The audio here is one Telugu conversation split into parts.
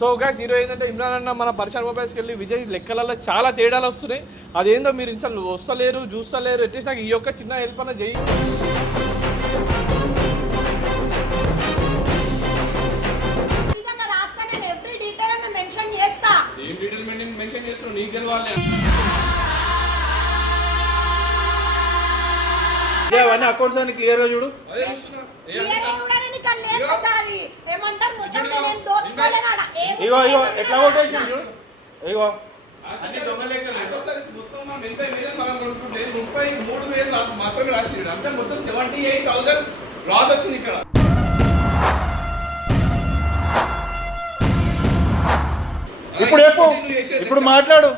సో గైస్ హీరో ఏంటంటే ఇమ్రాన్ అన్న మన పరిసర మొబైల్స్కి వెళ్ళి విజయ్ లెక్కలలో చాలా తేడాలు వస్తున్నాయి. అదేందో మీరు ఇన్సార్లు వస్తలేరు చూస్తలేరు అట్లీస్ట్ నాకు ఈ యొక్క చిన్న హెల్ప్ అన్న చెయ్యి. ఏం డీటెయిల్ మెన్షన్ చేస్తున్నావు నీకు తెలవాలి. అవన్నీ అకౌంట్స్ అన్ని క్లియర్ గా చూడు. ఇగో ఇగో ఎట్లా కొట్టేసి చూడు. ఇగో అన్ని దొంగ లెక్కలు మొత్తం 33,000 మాత్రమే రాసి అంటే మొత్తం 78,000 లాస్ వచ్చింది ఇక్కడ. ఇప్పుడు మాట్లాడు.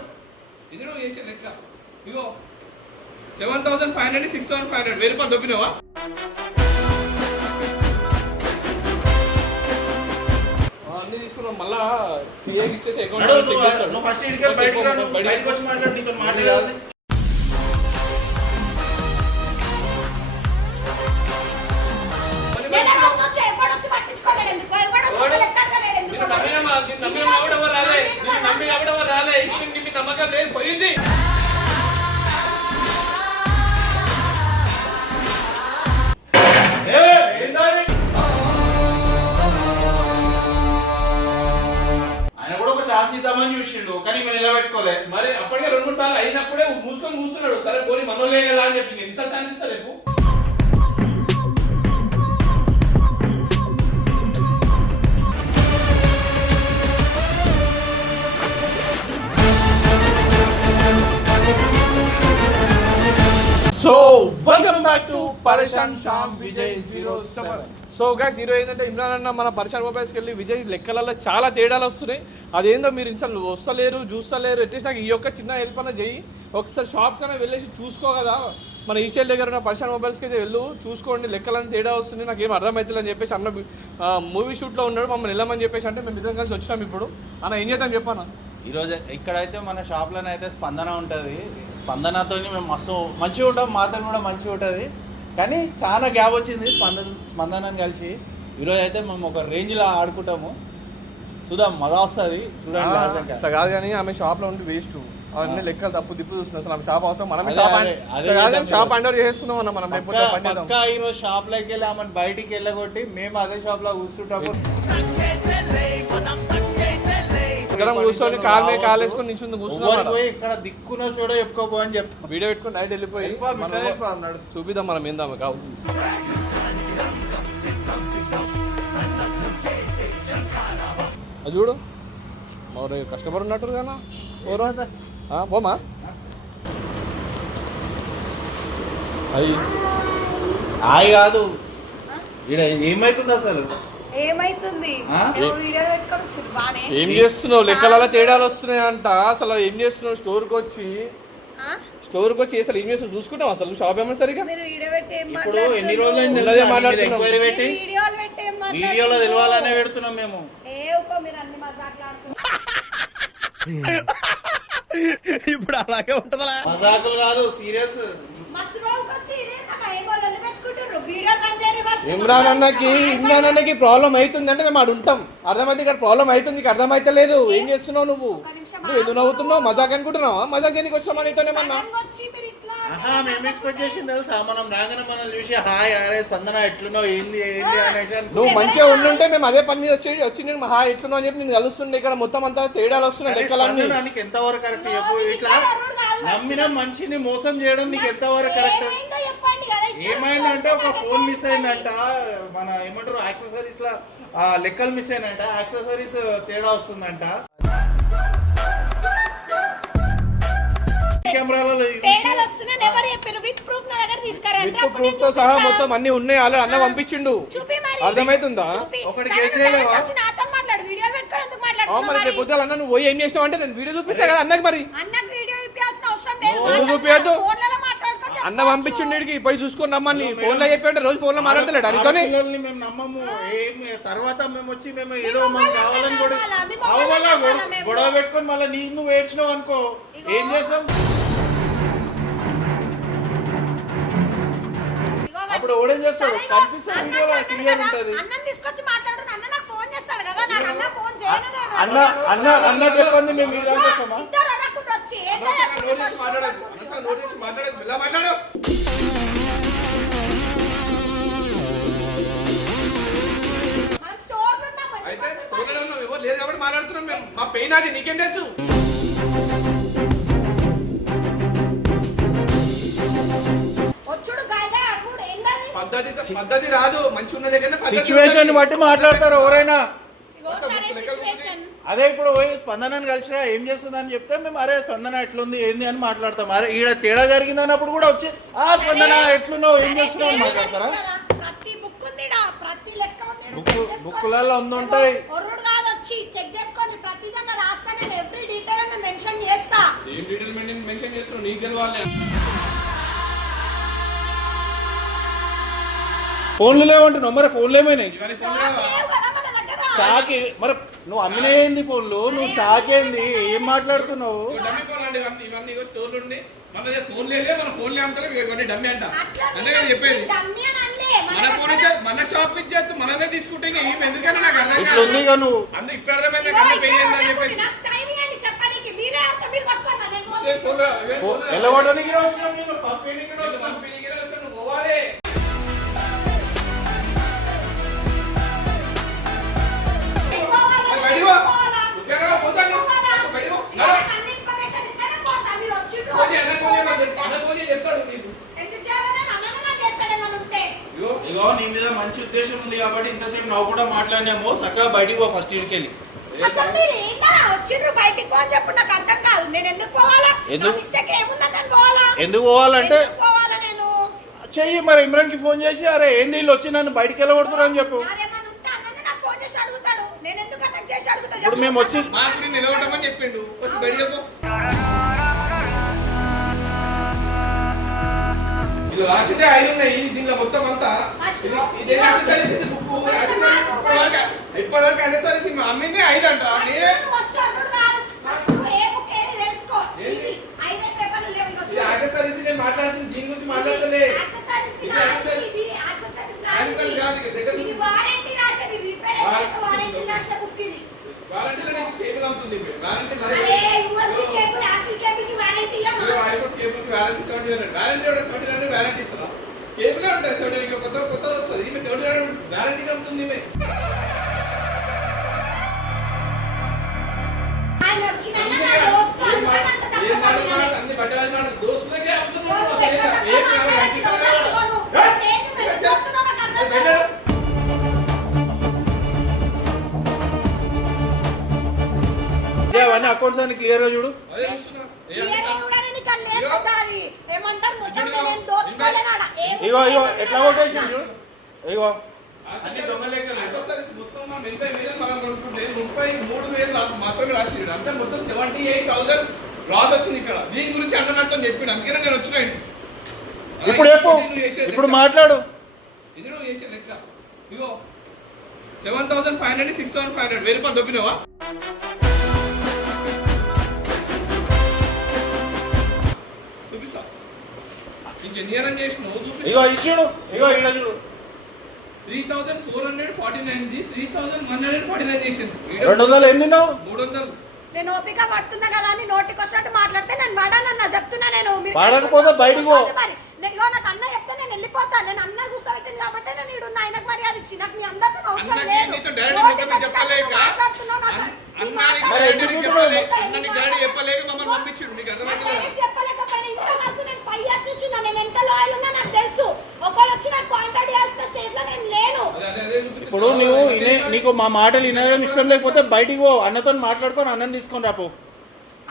ఇది నువ్వు చేసే లెక్క. ఇగో 7,500 6,500 ₹1000 దొబ్బినావా? అన్ని తీసుకున్నాం మళ్ళా సీఏకి ఇచ్చేసి అకౌంట్ చెక్ చేస్తాడు. నువ్వు ఫస్ట్ ఇడికి బయటికి వచ్చి మాట్లాడు. నీతో మాట్లాడాలి. నమ్మకం లేదు పోయింది. ఆయన కూడా ఒక ఛాన్స్ ఇద్దామని చూసిండు కానీ మేము నిలబెట్టుకోలే. మరి అప్పటికే 2-3 సార్లు అయినప్పుడే మూసుకొని కూర్చున్నాడు. సరే పోనీ మనోలే కదా అని చెప్పి ఎన్నిసార్లు ఛాన్స్ ఇస్తా రేపు. సో వెల్కమ్ బ్యాక్ టు పరేషాన్ Shyam Vijay 07. So guys hero ఏంటంటే ఇమ్రాన్ అన్న మన పరిసర మొబైల్స్కి వెళ్ళి విజయ్ లెక్కలలో చాలా తేడాలు వస్తున్నాయి. అదేందో మీరు ఇన్సార్లు వస్తలేరు చూస్తలేరు అట్లీస్ట్ నాకు ఈ యొక్క చిన్న హెల్ప్ అన్న చెయ్యి. ఒకసారి షాప్ కన్నా వెళ్ళేసి చూసుకో కదా. మన ఈసీఎల్ దగ్గర ఉన్న పరిసర మొబైల్స్కి అయితే వెళ్ళు చూసుకోండి లెక్కలని తేడా వస్తుంది నాకు ఏం అర్థమవుతుంది అని చెప్పేసి అన్న మూవీ షూట్లో ఉన్నాడు మమ్మల్ని వెళ్ళమని చెప్పేసి అంటే మేము ఇద్దరం కలిసి వచ్చినాం. ఇప్పుడు అన్న ఏం చేద్దాం చెప్పాను. ఈరోజు ఇక్కడైతే మన షాప్లోనైతే స్పందన ఉంటుంది. స్పందనతో మేము మస్తు మంచిగా ఉంటాం. మాతో కూడా మంచిగా ఉంటుంది కానీ చాలా గ్యాప్ వచ్చింది స్పందనని కలిసి. ఈరోజు అయితే మేము ఒక రేంజ్లో ఆడుకుంటాము. చూద్దాం మజా వస్తుంది చూడండి. అట్లా కాదు కానీ ఆమె షాప్లో ఉంటే వేస్ట్ అవన్నీ లెక్కలు తప్పు తిప్పు చూస్తున్నాం. అసలు ఆమె షాప్ అవసరం మనం షాప్ హ్యాండ్ ఓవర్ చేస్తున్నాం అన్న మనం. పక్కా ఈరోజు షాప్లోకి వెళ్ళి ఆమె బయటికి వెళ్ళగొట్టి మేము అదే షాప్లో కూర్చుంటాము. కూర్చొని కాలు మీద కాలు వేసుకొని నిల్చుంది కూర్చున్నాం. ఇక్కడ దిక్కున చూడ చెప్పుకోబో అని చెప్తాం. వీడియో పెట్టుకుని నైట్ వెళ్ళిపోయి చూపిద్దాం మనం ఏందాము కావు. చూడు మరి కష్టపడి ఉన్నట్టు కదా పోమా. అయి కాదు ఇక్కడ ఏమైతుంది అసలు ఏం చేస్తున్నావు లెక్కలలో తేడాలు వస్తున్నాయి అంట. అసలు ఏం చేస్తున్నావు స్టోర్కి వచ్చి అసలు ఏం చేస్తున్నావు చూసుకుంటావు అసలు షాప్ ఏమన్నా సరిగా. ఇప్పుడు ఎన్ని రోజులైంది ఎంక్వైరీ పెట్టి వీడియోలో తెలవాలనే పెడుతున్నాం మేము. ఇప్పుడు అలాగే ఉంటుందా? మజాకులు కాదు సీరియస్. ఇమ్రాన్ అన్నకి ప్రాబ్లం అవుతుంది అంటే మేము ఆడు ఉంటాం. అర్థమైతే ఇక్కడ ప్రాబ్లం అవుతుంది నీకు అర్థమైతే లేదు. ఏం చేస్తున్నావు నువ్వు ఎందుకు నవ్వుతున్నావు? మజాక్ అనుకుంటున్నావా? మజాక్ దేనికి వచ్చినా నీతోనేమన్నా మేము ఎక్స్పెక్ట్ చేసింది తెలుసా? మనం రాగానే మనం చూసి హాయ్ అరే స్పందన ఎట్లున్నావు ఏంది అనేసి. నువ్వు మంచిగా ఉండుంటే మేము అదే పని వచ్చి నేను హాయ్ ఎట్లున్నావు అని చెప్పి నేను కలుస్తుండే. ఇక్కడ మొత్తం అంతా తేడాలు వస్తున్నాయి లెక్కలన్నీ. నీకు ఎంతవరకు కరెక్ట్ చెప్పు? ఇట్లా నమ్మిన మనిషిని మోసం చేయడం నీకు ఎంతవరకు కరెక్ట్? ఏమైందంటే ఒక ఫోన్ మిస్ అయిందంట. మన ఏమంటారు యాక్సెసరీస్ లా లెక్కలు మిస్ అయినంట. యాక్సెసరీస్ తేడా వస్తుందంట. కెమెరాలలో సహా మొత్తం అన్ని ఉన్నాయి. అలా అన్న పంపించిండు అర్థమైతుందా? ఒకటి కేసేలేవా? మరి పొద్దున అన్న నువ్వు పోయి ఏం చేస్తావు అంటే నేను వీడియో చూపిస్తా కదా అన్నకి. మరి చూపించద్దు అన్న పంపించిండికి పోయి చూసుకొని రమ్మని ఫోన్ లో చెప్పి రోజు ఫోన్ లో మాట్లాడతలేడు అనుకోని మేము నమ్మము. తర్వాత మేము వచ్చి మేము ఏదో మాకు కావాలని కూడా గొడవ పెట్టుకొని మళ్ళీ నువ్వు ఏడ్చినావు అనుకో ఏం చేస్తాం? అప్పుడు ఓడేం చేస్తాడు కనిపిస్తే వీడియోలో క్లియర్ ఉంటది. అన్నం తీసుకొచ్చి మాట్లాడు. అన్న నాకు ఫోన్ చేస్తాడు కదా. నాకు అన్న ఫోన్ చేయనన్నాడు. అన్న అన్న అన్న చెప్పండి మేము మీరు చేస్తామా ఇద్దరు అడగకుండా వచ్చి ఏదో నోట్ చేసి మాట్లాడదు అనవసరంగా నోట్ చేసి మాట్లాడదు ఇలా మాట్లాడు మనం స్టోర్లో ఉన్నాం అయితే స్టోర్లో ఉన్నాం ఎవరు లేరు కాబట్టి మాట్లాడుతున్నాం మేము మా పెయిన్ అది నీకేం తెలుసు వచ్చుడు గాయగా అడుగుడు ఏందని పద్ధతి రాదు మంచి ఉన్న దగ్గర సిచ్యువేషన్ బట్టి మాట్లాడతారు ఎవరైనా సరే సిచువేషన్ అదే ఇప్పుడు పోయి స్పందనని కలిసిరా ఏం చేస్తుందని చెప్తే మేము అరే స్పందన ఎట్లుంది ఏంది అని మాట్లాడతాం అరే ఈడ తేడా జరిగింది అన్నప్పుడు కూడా వచ్చి ఆ స్పందన ఎట్లున్నావు ఏం చేస్తున్నావు అని మాట్లాడతారా ప్రతి బుక్ ఉందిడా ప్రతి లెక్క ఉంది బుక్కులలో ఉంటాయి ఒర్రుడు కాదు వచ్చి చెక్ చేసుకొని ప్రతి దాన్ని రాస్తా నేను ఎవ్రీ డీటెయిల్ అన్న మెన్షన్ చేస్తా ఏం డీటెయిల్ మెన్షన్ చేస్తున్నావు నీకు తెలవాలి ఫోన్లు లేవంటున్నావు మరి ఫోన్లు ఏమైనాయి ఇవన్నీ స్టాక్ లేవు కదా మన దగ్గర స్టాక్ మరి నువ్వు అమ్మినేయింది ఫోన్లు నువ్వు స్టాక్ ఏంది ఏం మాట్లాడుతున్నావు డమ్మీ ఫోన్లు అండి ఇవన్నీ స్టోర్లు ఉండి మన దగ్గర ఫోన్ లేదే మన ఫోన్లే అంతా ఇవన్నీ డమ్మీ అంట అట్లా అందుకని చెప్పేది డమ్మీ అని అనలే మన ఫోన్ మన షాప్ ఇచ్చేస్తూ మనమే తీసుకుంటే ఇంకా ఏం ఎందుకని నాకు అర్థం ఇట్లా ఉంది ఇక నువ్వు అందుకు ఇప్పుడు అర్థమైంది కన్నా పే చేయండి అని చెప్పేసి నాకు టైం ఇవ్వండి చెప్పడానికి మీరే అంత మీరు పట్టుకోండి నేను ఎల్లగొట్టడానికి వచ్చినాం నేను పంపిణీకి వచ్చినాం నువ్వు పోవాలి ఇగో నీ మీద మంచి ఉద్దేశం ఉంది కాబట్టి ఇంతసేపు నువ్వు కూడా మాట్లాడినాము చక్కగా బయటికి పో ఫస్ట్ ఇయర్కి వెళ్ళి అసలు మీరు ఏంటరా వచ్చిండ్రు బయటికి పో అని చెప్పు నాకు అర్థం కాదు నేను ఎందుకు పోవాలా ఎందుకు? మిస్టేక్ ఏముందని నేను పోవాలా ఎందుకు పోవాలంటే ఎందుకు పోవాలా నేను చెయ్యి మరి ఇమ్రాన్ కి ఫోన్ చేసి అరే ఏంది వీళ్ళు వచ్చి నన్ను బయటికి వెళ్ళగొడుతున్నారు అని చెప్పు నాదేమన్నా ఉంటే అన్ననే నాకు ఫోన్ చేసి అడుగుతాడు నేను ఎందుకు అన్నకు చేసి అడుగుతా ఇప్పుడు మేము వచ్చి మా గురించి నిలవటమని చెప్పిండు కొంచెం బయటకు ఇది రాసిందే ఐదు ఉన్నాయి దీనిలో మొత్తం అంతా ఇదే యాక్సెసరీస్ ఇది బుక్ ఇప్పటివరకు యాక్సెసరీస్ అమ్మింది ఐదు అంట నేనే ఏంది? ఇది యాక్సెసరీస్ నేను మాట్లాడుతుంది దీని గురించి మాట్లాడతలే యాక్సెసరీస్ కాదు ఇక దగ్గర నుంచి వారంటీలో నీకు కేబుల్ అవుతుంది వారంటీ ఐఫోన్ కేబుల్ కి వారంటీ 700 వారంటీ కూడా 700 వారంటీ ఇస్తున్నాం కేబుల్ ఉంటాయి 700 కొత్త కొత్త వస్తుంది ఈమె 700 వారంటీ ఉంటుంది ఈమె అన్ని బట్టలు దోస్తులకే అమ్ముతున్నాడు అవన్నీ అకౌంట్స్ అన్ని క్లియర్ గా చూడు అదే చూస్తున్నా ఇగో ఇగో ఎట్లా కొట్టేసి చూడు ఇగో యాక్సెసరీస్ మొత్తం మనం 80,000 మనం కొనుక్కుంటే 33,000 మాత్రమే రాసిడు అంటే మొత్తం 78,000 లాస్ వచ్చింది ఇక్కడ దీని గురించి అన్న నాతో చెప్పిండు అందుకనే నేను వచ్చినాను ఇప్పుడు చెప్పు ఇప్పుడు మాట్లాడు ఇది నువ్వు చేసే లెక్క ఇగో 7,500 6,500 1000 రూపాయలు దొబ్బినావా చూపిస్తా ఇంకెన్ని అని చేసినావు ఇగో ఇచ్చుడు ఇగో ఇక్కడ చూడు 3,449 3,149 చేసింది 200 ఎన్ని ఉన్నావు 300 నేను ఓపిక పడుతున్నా కదా అని నోటికి వచ్చినట్టు మాట్లాడితే నేను పడానన్నా చెప్తున్నా నేను మీరు పడకపోతే బయటికి పో. మరి ఇగో నాకు అన్న చెప్తే నేను వెళ్ళిపోతా నేను అన్న కూర్చోబెట్టింది కాబట్టి నేను ఈడున్న ఆయనకు మర్యాద ఇచ్చి నాకు మీ అందరితో అవసరం అన్నకి లేదు నీతో డాడీ నోటికి మొత్తం వచ్చినట్టు చెప్పలేక నువ్వు మాట్లాడుతున్నావు నాకు నీ అన్నానికి మరి మాట్లాడే ఎందుకు డాడీ చెప్పలేదు? అన్నకి డాడీ చెప్పలేక మమ్మల్ని పంపించిండు నీకు అర్థమైంది నాకు ఏం చెప్పలేకపోయినా ఇంతవరకు నేను 5 years నుంచి ఉన్నా నేను ఎంత లాయల్ ఉన్నా నాకు తెలుసు ఒకళ్ళు వచ్చి నాకు పాయింట్ అవుట్ చేయాల్సిన స్టేజ్ లో నేను లేను అదే చూపిస్తా ఇప్పుడు నువ్వు నీకు మా మాటలు వినడం ఇష్టం లేకపోతే బయటికి పో అన్నతో మాట్లాడుకొని అన్నం తీసుకొని రాపో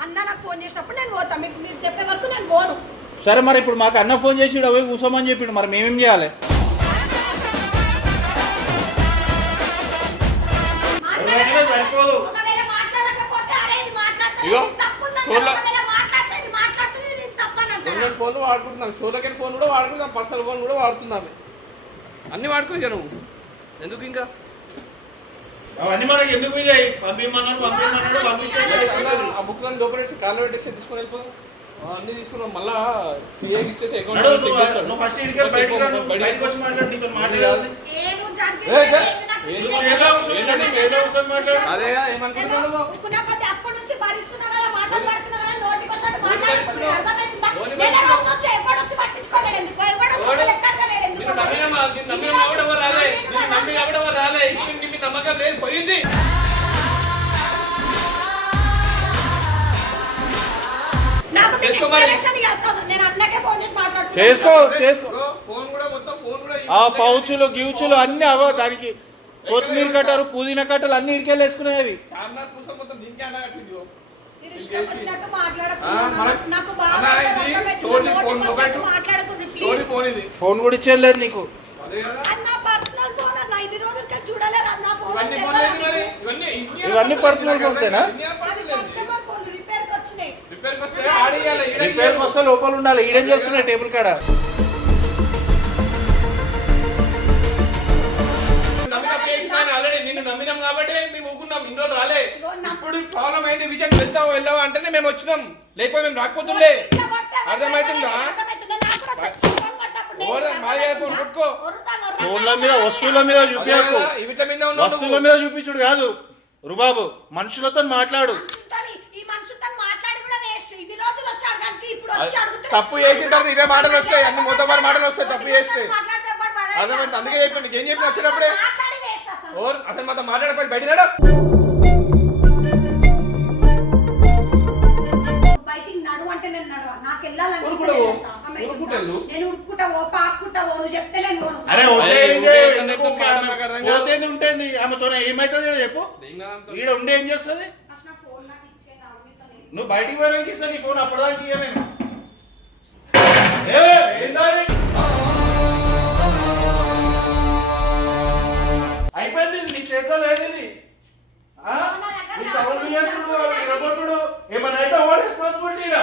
అన్న నాకు ఫోన్ చేసినప్పుడు నేను పోతా మీరు చెప్పే వరకు నేను పోను సరే మరి ఇప్పుడు మాకు అన్న ఫోన్ చేసి అవి కూర్చోమని చెప్పిండు మరి మేమేం చేయాలి సరిపోదు. ఒకవేళ మాట్లాడకపోతే అరే ఇది మాట్లాడుతుంది ఇగో, ఇది తప్పు ఉందంటే ఫోన్లో- ఒకవేళ మాట్లాడితే ఇది మాట్లాడుతుంది ఇది తప్పు అని అంటారా? రెండు ఫోన్లు వాడుకుంటున్నాం షోలకెన్ ఫోన్ కూడా వాడుకుంటాం పర్సనల్ ఫోన్ కూడా వాడుతున్నాం అన్ని వాడుకోవచ్చు నువ్వు ఎందుకు ఇంకా అవన్నీ మనకి ఎందుకు పంపించమన్నాడు పంపించేసి ఆ బుక్లను లోపల కార్లో పెట్టేసి తీసుకొని వెళ్ళిపోదాం అన్ని తీసుకున్నాం మళ్ళా సీఏకి ఇచ్చేసి నడు, అకౌంట్ నువ్వు ఫస్ట్ ఇంటికి బయటకు రా, నువ్వు బయటకు వచ్చి మాట్లాడు, నీతో మాట్లాడాలి. ఏను జానకి అదే ఏమనుకుంటున్నావు నువ్వు? అప్పటి నుంచి భరిస్తున్నా కదా మాటలు పడుతున్నా కదా నోటికి వస్తాడు మాట్లాడుతున్నా అర్థమవుతుందా నేను రోజు నుంచి ఎప్పుడు వచ్చి పట్టించుకోలేడు ఎందుకు ఎప్పుడు వచ్చి లెక్కలేడు ఎందుకు నిన్ను నమ్మిన కూడా ఎవరు రాలే, నిన్ను నమ్మిన కూడా ఎవరు రాలే, ఇప్పుడు మీ నమ్మకం లేదు పోయింది. నాకు ఎక్స్ప్లనేషన్ ఇవ్వాల్సిన నేను అన్నకే ఫోన్ చేసి మాట్లాడుతున్నా చేసుకో ఫోన్ కూడా మొత్తం ఫోన్ కూడా ఆ పౌచులు గివుచులు అన్ని అవో దానికి కొత్తిమీర కట్టరు పుదీనా కట్టలు అన్ని ఇడికెళ్ళి వేసుకునేవి. చార్మినార్ కోసం మొత్తం దీనికి అన్నా కట్టింది. మీరు ఇష్టం వచ్చినట్టు మాట్లాడకు మనకు- నాకు బాగా అన్నా, ఇది అర్థమవుతుంది స్టోరీ నోటికి ఫోన్ వచ్చినట్టు మొబైల్ మాట్లాడకు స్టోరీ ప్లీజ్ ఫోన్ ఇది. ఫోన్ కూడా ఇచ్చేయలేదు నీకు. అదే కదా. అది నా పర్సనల్ ఫోన్ అన్న ఇన్ని రోజులకి చూడలేరు అన్న ఫోన్ ఇవన్నీ అంటే ఫోన్లు ఎవరు మరి నీకు? ఇవన్నీ personal ఫోన్సేనా? అది కస్టమర్ ఫోన్ రిపేర్ కి వచ్చినాయి రిపేర్ వస్తే ఆడియాలి రిపేర్ వస్తే లోపల ఉండాలి. ఈడేం చేస్తున్నాయి టేబుల్ కాడ? ఆల్రెడీ నిన్ను నమ్మినాం కాబట్టి మేము ఊకున్నాం, ఇన్ని రోజులు రాలే. ఇప్పుడు ప్రాబ్లం అయింది, విజయం వెళ్తావు వెళ్ళావు అంటేనే మేము వచ్చినాం, లేకపోతే మేము రాకపోతుండే. అర్థమవుతుందా? ఫోన్ కొట్టుకో. ఫోన్ల మీద వస్తువుల మీద చూపించకు, వీటి మీద ఉన్నావు వస్తువుల నువ్వు. మీద చూపించుడు కాదు రుబాబు, మనుషులతో మాట్లాడు. ఈ మనుషులతో మాట్లాడి కూడా వేస్ట్ ఇన్ని రోజులు వచ్చి అడగానికి ఇప్పుడు వచ్చి అడుగుతున్నా తప్పు చేసిన తర్వాత ఇవే మాటలు వస్తాయి, అన్ని మొత్తవారి మాటలు వస్తాయి తప్పు చేస్తే. మాట్లాడితే ఎవ్వడు పడడు. అర్థమైంది, అందుకే చెప్పండి నీకు ఏం చెప్పిన వచ్చేటప్పుడే. మాట్లాడి వేస్ట్ అసలు ఓర్ అసలు మాతో మాట్లాడకపోయి బయట బయటికి నడు అంటే నేను నడవ నాకు వెళ్ళాలని ఉరుకుడు పో. ఉరుకుడు వెళ్ళు. నేను ఉరుక్కుంటా ఓ పాక్కుంటా ఓ నువ్వు చెప్తే నేను పోను. అరే మాట్లాడడం పోతేంది ఉంటుంది ఆమెతో ఏమైతుంది చెప్పు. ఈడ ఉండి ఏం చేస్తుంది? ఫస్ట్ నా ఫోన్ నాకు ఇచ్చే నా అవసరం లేదు. నువ్వు బయటికి పోయాక ఇస్తా నీ ఫోన్, అప్పటిదాకా ఇయ్య నేను. ఏందా ఇది? అయిపోయింది, నీ చేతిలో లేదు ఇది. ఆ? నీ సవాళ్ళు చేసుడు ఇరగొట్టుడు ఏమన్నా అయితే ఓవర్ రెస్పాన్సిబిలిటీ ఈడ.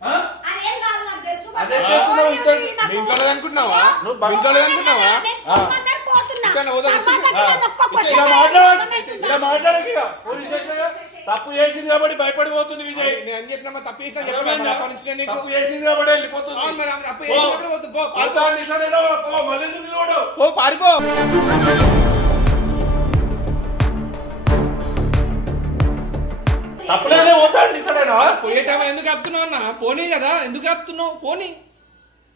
ఆ? అదేం కాదు నాకు తెలుసు. అదే ఫస్ట్ తెలుసు, ఫోన్ ఇంకా ఇవ్వండి నాకు. మీ ఇంట్లో అనుకుంటున్నావా? నువ్వు మీ ఇంట్లో అనుకుంటున్నావా? నేను పొమ్మన్నారు పోతున్నా. ఇక్కడ వదలు. తర్వాత నేను ఒక్క question ఇలా అడగాలి. ఇలా మాట్లాడక ఇక. పోలీస్ స్టేషన్లో తప్పు చేసింది కాబట్టి భయపడిపోతుంది విజయ్. నేను అని చెప్పినమ్మా తప్పు చేసినా అర్థమైందా? అప్పటి నుంచి నేను నీకు తప్పు చేసింది కాబట్టి వెళ్ళిపోతుంది. అవును మరి ఆమె తప్పు చేసినప్పుడు వద్దు, పో, పారిపో. పోతా నిసడేనా? పో, మళ్ళీ ఎందుకు చూడు? పో, పారిపో. తప్పులేదే పోతా నిసడేనా? పోయేటప్పుడు ఎందుకు ఆపుతున్నావు అన్న? పోనీ కదా, ఎందుకు ఆపుతున్నావు? పోనీ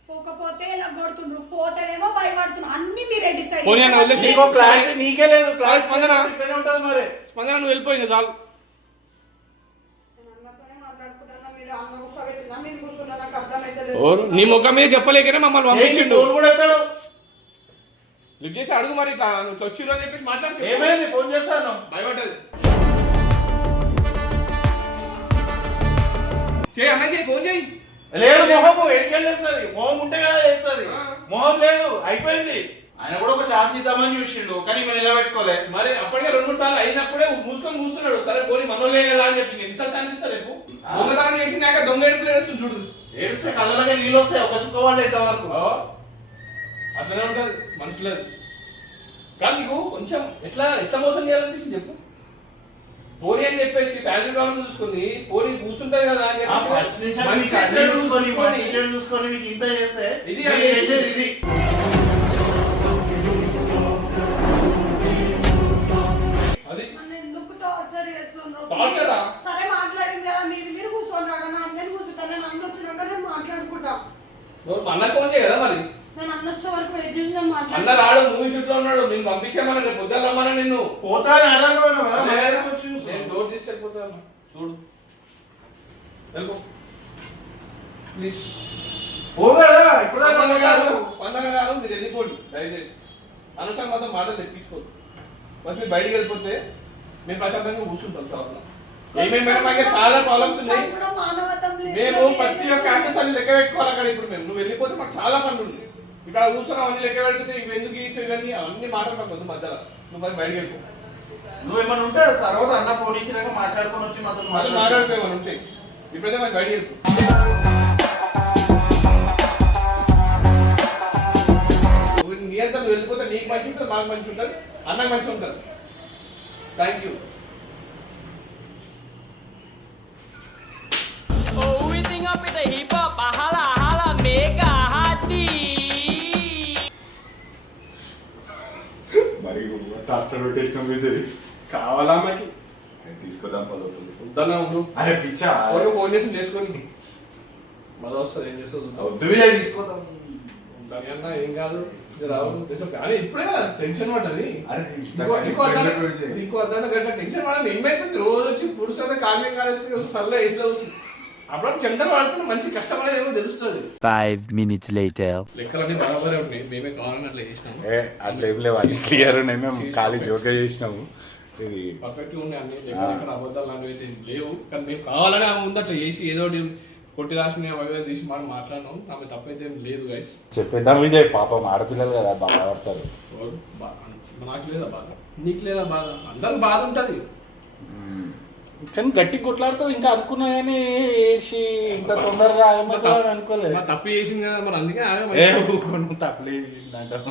పోకపోతే ఇలా కొడుతుండ్రు పోతేనేమో భయపడుతున్నారు అన్ని మీరే డిసైడ్ పోనీ అన్న వదిలేసి. నీకో క్లారిటీ నీకే లేదు. క్లాస్ స్పందన. ఇట్లనే ఉంటది మరి. స్పందన నువ్వు వెళ్ళిపోయింది చాలు. నీ ముఖం మీద చెప్పలేకనే మమ్మల్ని పంపించిండు. ఫోన్ కూడా ఎత్తాడు. లిఫ్ట్ చేసి అడుగు మరి, ఇట్లా నువ్వు వచ్చిర్రు అని చెప్పేసి మాట్లాడు. ఏమైంది? ఫోన్ చేస్తాను. భయపడ్డది. చేయి అన్నకి ఫోన్ చేయి. లేదు మొహం ఎడికెళ్ళి చేస్తుంది. మొహం ఉంటే కదా చేస్తుంది. ఆ. మొహం లేదు, అయిపోయింది. ఆయన కూడా ఒక ఛాన్స్ ఇద్దామని చూసిండు, కానీ మేము నిలబెట్టుకోలే. మరి అప్పటికే 2-3 సార్లు అయినప్పుడే మూసుకొని కూస్తున్నాడు. సరే పోనీ మనోలే కదా అని చెప్పి ఎన్నిసార్లు ఛాన్స్ ఇస్తారు రేపు? దొంగతనం చేసినాక దొంగ ఏడుపులు ఏడుస్తుంది చూడు. ఏడుస్తే కళ్ళలోనే నీళ్ళు వస్తాయి, ఒక చుక్క వాళ్ళు అయితే వరకు. అట్లనే ఉంటది మనుషులది. కానీ నీకు కొంచెం ఎట్లా ఎట్లా మోసం చేయాలనిపిస్తుంది చెప్పు. పోనీ అని చెప్పేసి ఫ్యామిలీ ప్రాబ్లం చూసుకుని పోనీ కూర్చుంటది కదా అని ఫస్ట్ నుంచి చెప్పేసి మీకు అన్ని చూసుకొని మంచి చెడు చూసుకొని మీకు ఇంత చేస్తే ఇది మీరు చేసేది ఇది. అది ఎందుకు టార్చర్ చేస్తున్నారు టార్చరా? సరే మాట్లాడింది కదా మీరు కూర్చోన్నాడు నా అందరిని కూర్చుంటా నేను అన్న వచ్చినాక నేను మాట్లాడుకుంటా అన్న ఫోన్ చేయ కదా మరి. నేను అన్న వచ్చే వరకు వెయిట్ చేసి నేను అన్న మాట్లాడుకుంటా రాడు, మూవీ షూట్ లో ఉన్నాడు, నేను పంపించామని రేపు పొద్దున్న రమ్మన్నా నిన్ను. పోతా అని అడగను కదా, అదే మర్యాదగా కదా, వచ్చి చూసుకో. నేను డోర్ తీసుకెళ్ళిపోతాను చూడు. వెళ్ళిపో ప్లీజ్. పోగలరా ఇప్పుడు స్పందన గారు మీరు వెళ్ళిపోండి దయచేసి. అనవసరం మాత్రం మాటలు తెప్పించుకోండి. బస్ మీరు బయటికి వెళ్ళిపోతే మేము ప్రశాంతంగా కూర్చుంటాం షాప్ లో. ఏమేమి మాకు చాలా ప్రాబ్లమ్స్ ఉన్నాయి. కూడా మానవతం లేదు మేము ప్రతి ఒక్క యాక్సెస్ అన్ని లెక్క పెట్టుకోవాలి అక్కడ. ఇప్పుడు మేము నువ్వు వెళ్ళిపోతే మాకు చాలా పనులు ఉంది. ఇక్కడ కూర్చున్నాం అన్ని లెక్క పెడుతుంటే ఇవి ఎందుకు తీసినావు ఇవన్నీ అన్ని మాటలు మాకు వద్దు మధ్యలో. నువ్వు బస్ బయటికి వెళ్ళిపో. నువ్వేమన్నా ఉంటే తర్వాత అన్న ఫోన్ ఇచ్చినాక మాట్లాడుకొని వచ్చి మాతో మళ్ళీ మాట్లాడుకోమని ఉంటే ఇప్పుడైతే మాకు బయటికి వెళ్ళిపో. నీ అంతా నువ్వు వెళ్ళిపోతే నీకు మంచి ఉంటుంది, మాకు మంచి ఉంటుంది, అన్నకు మంచి ఉంటుంది. Thank you. Oh, we think hip hop, hala hala mega hati. మరి టార్చర్ రొటేషన్ విజయ్ కావాలా మాకి తీసుకుందాం పదవుతుంది వద్దన్నా ఉండు. అరే పిచ్చా ఫోన్ చేసి చేసుకొని మళ్ళీ వస్తుంది ఏం చేస్తుంది వద్దు విజయ్ తీసుకుందాం దాని అన్నా ఏం కాదు ఇది రావు కానీ ఇప్పుడే టెన్షన్ పడ్డది అరే ఇంకో అర్థం గంట టెన్షన్ పడదు ఏమైతుంది రోజు వచ్చి పురుషులు కాలనీ కాలేసి సర్లే వేసిలో వస్తుంది అప్పుడు చెండలు పడుతుంది మంచి కష్టం అనేది ఏమో తెలుస్తుంది 5 minutes later. లెక్కలన్నీ బరాబరే ఉన్నాయి మేమే కావాలని అట్లా చేసినాము అట్లా ఏం లేవు అన్ని క్లియర్ ఉన్నాయి మేము ఖాళీ జోక్గా చేసినాము ఇది పర్ఫెక్ట్ ఉన్నాయి అన్ని ఎక్కడ అబద్ధాలు లాంటివి అయితే లేవు కానీ మేము కావాలని ఆమె ముందు అట్లా చేసి ఏదో ఒకటి కొట్టి రాసిన అవి తీసి మనం మాట్లాడినాం ఆమె తప్పైతే ఏం లేదు గైస్ చెప్పేద్దాం విజయ్ పాపం ఆడపిల్లలు కదా బాగా పడతారు నాకు లేదా బాధ నీకు లేదా బాధ అందరికి బాధ ఉంటుంది కానీ గట్టి కొట్లాడుతుంది ఇంకా అనుకున్నా కానీ ఏడ్చి ఇంత తొందరగా ఆగమవుతుంది అనుకోలేదు తప్పు చేసింది కదా మరి అందుకే తప్పలే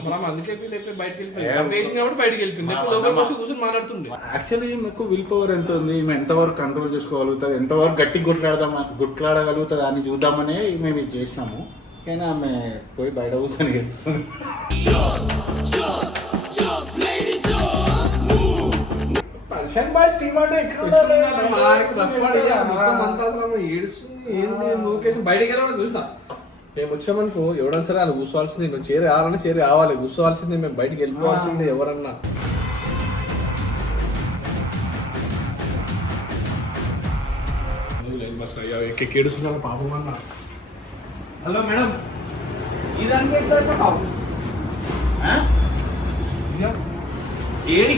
మనం అందుకే బయటకి వెళ్ళిపోయి తప్పు చేసింది కాబట్టి బయటకి వెళ్ళిపోయింది లోపలికి వచ్చి కూర్చొని మాట్లాడుతుండే యాక్చువల్లీ మీకు విల్ పవర్ ఎంత ఉంది మేము ఎంతవరకు కంట్రోల్ చేసుకోగలుగుతుంది ఎంతవరకు గట్టి కొట్లాడగలుగుతుంది అని చూద్దామని మేము ఇది చేసినాము కానీ ఆమె పోయి బయట కూర్చొని ఏడుస్తుంది పర్షన్ బాయ్స్ టీమ్ అంటే ఏడుస్తుంది ఏంది లోకేష్ బయటకి వెళ్ళడం చూసినా మేము వచ్చామనుకో ఎవడన్నా సరే అది కూర్చోవాల్సింది మేము చేరి రావాలని చేరి రావాలి కూర్చోవాల్సింది మేము బయటకి వెళ్ళిపోవాల్సింది ఎవరన్నా ఎక్కేడుస్తున్నా పాపం అన్నా హలో మేడం ఇదానికి ఏడి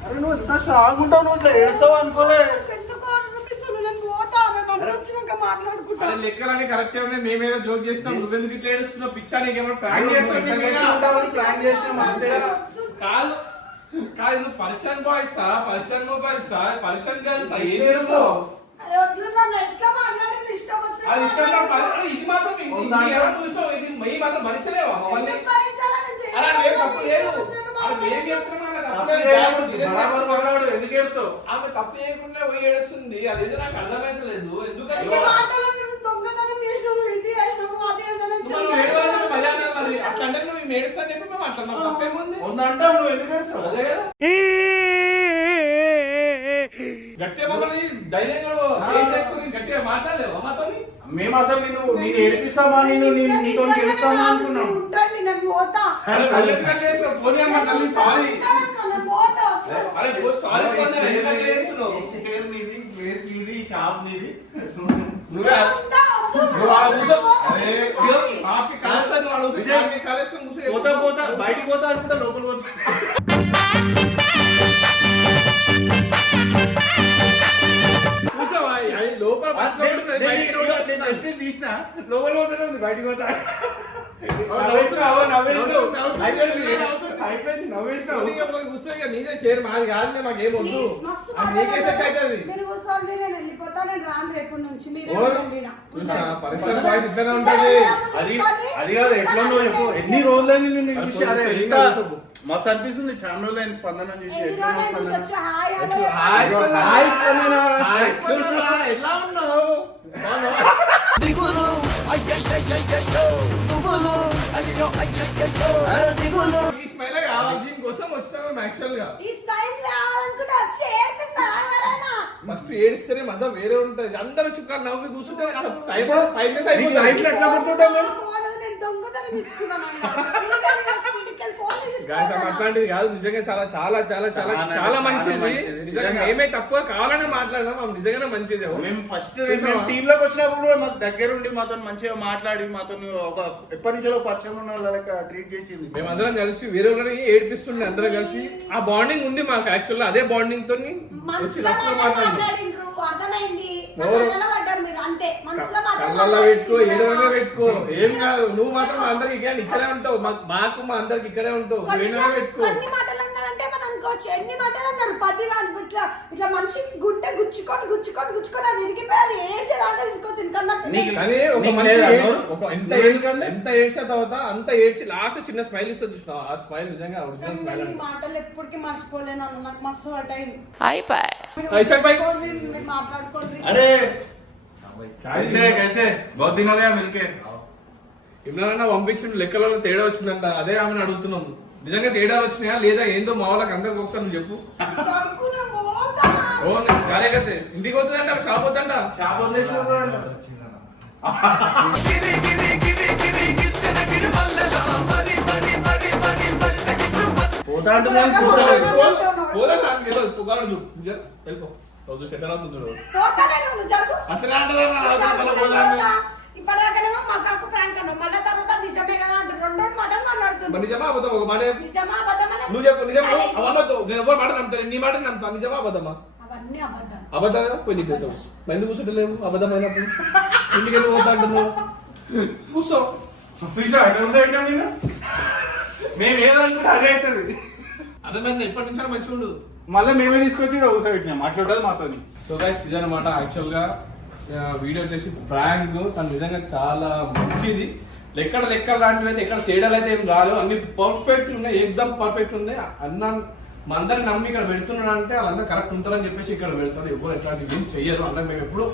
అరే నువ్వు ఎంత స్ట్రాంగ్ ఉంటావు నువ్వు ఇట్లా ఏడుస్తావు అనుకోలే లెక్కలని కరెక్ట్ ఉన్నాయి మేమేదో జోక్ చేస్తాం నువ్వెందుకు ఇట్లా ఏడుస్తున్నావు పిచ్చా నీకేమో ప్రాంక్ చేస్తాం కాదు కాదు నువ్వు person boys person mobiles person girls ఏం చేస్తావు అది ఇష్టం ఇది మాత్రం చూస్తావు ఇది మై మాత్రం భరించలేవా మమ్మల్ని అలా ఏం తప్పు లేదు ఏం చెప్తున్నాం ఎందుకు ఏడుస్తావు ఆమె తప్పు చేయకుండా పోయి ఏడుస్తుంది అది ఏదో నాకు అర్థమైతలేదు ఎందుకంటే అట్లా అంటే నువ్వు ఏడుస్తా చెప్పి మేము అట్లా తప్పేముంది అంటావు నువ్వు ఎందుకు ఏడుస్తావు అదే కదా గట్టిగా మమ్మల్ని ధైర్యంగా చేసుకుని గట్టిగా మాట్లాడలేవు అమ్మతో మేము అసలు నేను ఏడిపిస్తామా నీతో గెలుస్తామా అనుకున్నాం షాప్ నీది పోతా పోతా బయటికి పోతా అనుకుంటా లోపల పోతా తీసిన లోపల పోతానే ఉంది బయటికి పోతా నీదే చేరు మాది కాదు మాకేమొద్దు నీకే సెట్ అవుతుంది అది కాదు ఎట్లా ఉండవు చెప్పు ఎన్ని రోజులైంది నిన్ను చూసి అరే ఇంకా మస్తు అనిపిస్తుంది చాలా రోజులైంది స్పందన చూసి ఎట్లా ఉన్నావు ఈ స్మైల్ కావాలి దీనికోసం వచ్చినాము యాక్చువల్ గా ఫస్ట్ ఏడిస్తేనే మజా వేరే ఉంటది అందరూ చుక్క నవ్వి కూర్చుంటే అట్లాంటిది కాదు నిజంగా చాలా చాలా చాలా చాలా చాలా మంచిది నిజంగా ఏమే తక్కువ కావాలనే మాట్లాడినా నిజంగానే మంచిది మేము ఫస్ట్ టీమ్ లోకి వచ్చినప్పుడు మాకు దగ్గర ఉండి మాతో మంచిగా మాట్లాడి మాతో ఒక ఎప్పటి నుంచో పరిచయం ఉన్న వాళ్ళకి ట్రీట్ చేసింది మేము అందరం కలిసి వేరే వాళ్ళని ఏడిపిస్తుండే అందరం కలిసి ఆ బాండింగ్ ఉంది మాకు యాక్చువల్ అదే బాండింగ్ తో పెట్టుకో ఏడవగా పెట్టుకో ఏం కాదు నువ్వు మాత్రం అందరికి ఇక్కడే ఉంటావు మాకు మా అందరికి ఇక్కడే ఉంటావు పెట్టుకో ఎన్ని మాటలు అన్నారు 10 ఇట్లా మనిషి గుండె గుచ్చుకొని అది ఇరిగిపోయాలి ఏడ్చేదాకా తీసుకోవచ్చు ఇంకా నాకు నీకు- కానీ ఒక నీకు మనిషి లేదా ఏడ్- నోరు? ఒక ఎంత నువ్వు ఏడ్చి- ఎందుకంటే? ఎంత ఏడ్చిన తర్వాత అంత ఏడ్చి లాస్ట్ చిన్న స్మైల్ ఇస్తుంది చూసినావు ఆ స్మైల్ నిజంగా ఒరిజినల్ స్మైల్ ఈ అంటే మాటలు ఎప్పటికీ మర్చిపోలేను అన్న, నాకు మస్తు హర్ట్ అయింది. ఐసా బై. మీరు మాట్లాడుకోండి. అరే कैसे कैसे बहुत दिन हो गया मिलके ఇమ్రాన్ పంపించిన లెక్కలలో తేడా వచ్చిందంట అదే ఆమెను అడుగుతున్నాం నిజంగా తేడాలు వచ్చినాయా లేదా ఏందో మా వాళ్ళకి అందరికి ఒకసారి నువ్వు చెప్పు కడుపున పోతా. ఓ కార్యకర్త ఇంటికి పోతుందంట షాప్ వద్దంట షాప్ వదిలేసిపోతాడంట. పోతా అంటున్నాను పోదా నాకు ఏదో పుకారం చూపు జర వెళ్ళిపో రోజు సెటిల్ అవుతుంది చూడు పోతానే నువ్వు జరుగు. అట్లా అంటారా మళ్ళీ పోదా ఇప్పటిదాకానేమో మసాకు ప్రాంక్ అన్నావు, మళ్ళీ తర్వాత నిజమే కదా అంటే రెండు మాటలు మాట్లాడుతున్నావు. నిజమా అబద్ధం ఒక మాట చెప్పు. నిజమా అబద్ధమా? నువ్వు చెప్పు నిజం అవన్నతో నేను ఎవరు మాట నమ్ముతాను నీ మాట నమ్ముతా నిజమా అబద్ధమా అవన్నీ అబద్ధాలు. అబద్ధం కదా పోయి నీ ప్లేస్ హౌస్ ఎందుకు కూర్చుంటలేవు అబద్ధమైనప్పుడు ఇంటికి ఎందుకు పోతా అంటున్నావు కూర్చో చూసా అటు నేను మేము ఏదనుకుంటే అదే అవుతుంది అర్థమైంది ఎప్పటి నుంచో మంచిగా ఉండు మళ్ళీ మేమే తీసుకొచ్చి ఊసా పెట్టినాం మాట్లాడదు మాతో సో గైస్ ఇదన్నమాట యాక్చువల్గా వీడియో వచ్చేసి ప్రాంక్ తను నిజంగా చాలా మంచిది లెక్కలు లాంటివి అయితే ఎక్కడ తేడాలు అయితే ఏం రాదు అన్ని పర్ఫెక్ట్ ఉన్నాయి ఎగ్జామ్ పర్ఫెక్ట్ ఉన్నాయి అన్న మా అందరిని నమ్మి ఇక్కడ పెడుతున్నాడు అంటే వాళ్ళందరూ కరెక్ట్ ఉంటారని చెప్పేసి ఇక్కడ పెడతారు ఎవరు ఎట్లాంటివి ఏం చెయ్యరు అంటే మేము ఎప్పుడు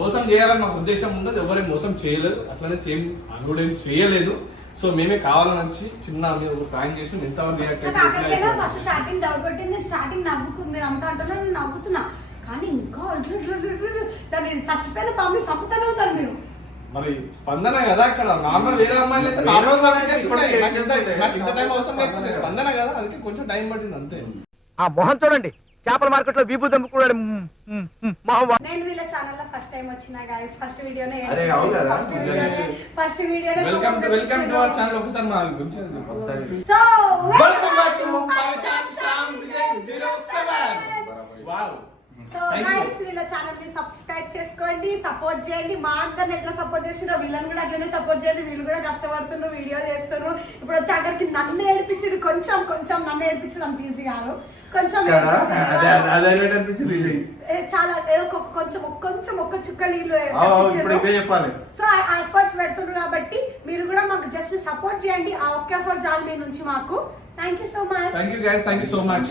మోసం చేయాలని మాకు ఉద్దేశం ఉండదు ఎవరేం మోసం చేయలేదు అట్లనే సేమ్ అని కూడా ఏం చేయలేదు సో మేమే కావాలని వచ్చి చిన్న మీరు ఒక ప్రాంక్ చేసి ఎంతవరకు రియాక్ట్ నాకు అక్కడికైనా ఫస్ట్ స్టార్టింగ్ డౌట్ కొట్టింది, నేను స్టార్టింగ్ నవ్వుకుంది, మీరు అంతా అంటున్నారు నేను నవ్వుతున్నా, కానీ ఇంకా దాన్ని చచ్చిపోయిన పాము చంపుతూనే ఉన్నారు మీరు. మరి స్పందన కదా అక్కడ నార్మల్ వేరే అమ్మాయిలు అయితే నార్మల్ గా చేసుకుంటాయి. నాకు ఇంత టైం అవసరం లేకపోతే స్పందన కదా అందుకే కొంచెం టైం పట్టింది అంతే ఆ మొహం చూడండి చేపల మార్కెట్ లో వీపు దమ్ముకున్నాడు నేను వీళ్ళ ఛానల్ లో ఫస్ట్ టైం వచ్చిన గైస్, ఫస్ట్ వీడియోనే అరే, అవును కదా? ఫస్ట్ వీడియోనే వెల్కమ్ టు అవర్ ఛానల్ ఒకసారి మా గురించి సో వెల్కమ్ బ్యాక్ టు పరేషాన్ Shyam Vijay 07 wow so guys వీళ్ళ ఛానల్ ని సబ్స్క్రైబ్ చేసుకోండి, సపోర్ట్ చేయండి. మా అందరిని ఎట్లా సపోర్ట్ చేసిరో వీళ్ళని కూడా అట్లనే సపోర్ట్ చేయండి. వీళ్ళు కూడా కష్టపడుతున్నారు, వీడియో చేస్తున్నారు. ఇప్పుడు వచ్చి అక్కడికి నన్ను ఏడిపించారు, కొంచెం నన్ను ఏడిపించడం అంత ఈజీ కాదు, కొంచెం అనిపించింది చాలా కొంచెం ఒక్క చుక్క నీళ్ళు ఇప్పుడు ఇవే చెప్పాలి. సో ఆ ఎఫర్ట్స్ పెడుతున్నారు కాబట్టి మీరు కూడా మాకు జస్ట్ సపోర్ట్ చేయండి. ఆ ఒక్క ఎఫర్ట్ చాలు మీ నుంచి మాకు. Thank you so much. Thank you guys thank you so much